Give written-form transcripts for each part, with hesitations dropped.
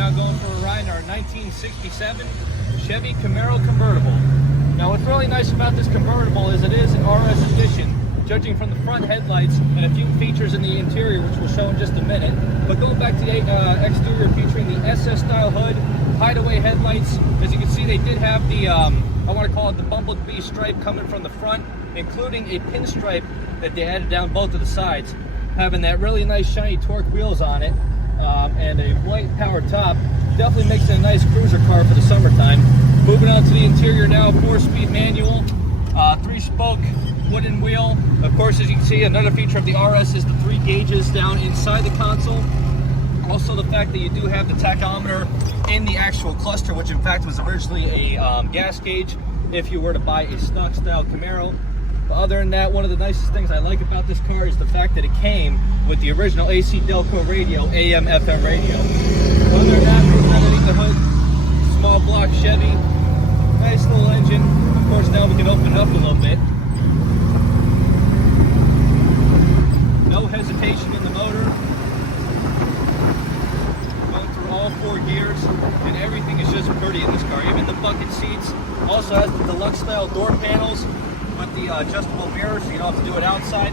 now going for a ride in our 1967 Chevy Camaro convertible. Now what's really nice about this convertible is it is an RS edition, judging from the front headlights and a few features in the interior, which we'll show in just a minute. But going back to the exterior, featuring the SS style hood, hideaway headlights. As you can see, they did have the, I want to call it the bumblebee stripe coming from the front, including a pinstripe that they added down both of the sides, having that really nice shiny torque wheels on it, and a white power top. Definitely makes it a nice cruiser car for the summertime. Moving on to the interior now, 4-speed manual, 3-spoke wooden wheel. Of course, as you can see, another feature of the RS is the 3 gauges down inside the console. Also the fact that you do have the tachometer in the actual cluster, which in fact was originally a gas gauge if you were to buy a stock style Camaro. But other than that, one of the nicest things I like about this car is the fact that it came with the original AC Delco radio, AM FM radio. Other than that, moving underneath the hood, small block Chevy, nice little engine. Of course, now we can open it up a little bit. No hesitation in the motor. Going through all 4 gears, and everything is just pretty in this car. Even the bucket seats. Also has the deluxe style door panels with the adjustable mirrors, so you don't have to do it outside.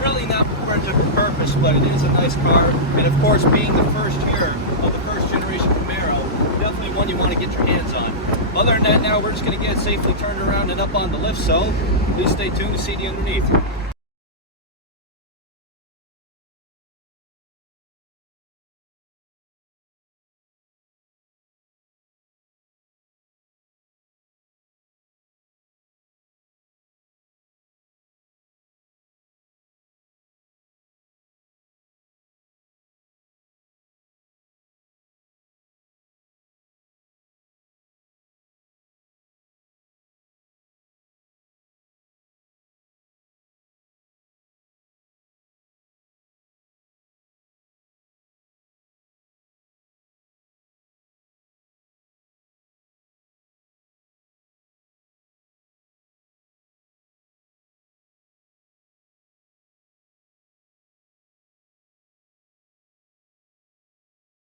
Really not for a purpose, but it is a nice car. And of course, being the first here of the first generation Camaro, definitely one you want to get your hands on. Other than that, now we're just going to get it safely turned around and up on the lift, so please stay tuned to see the underneath.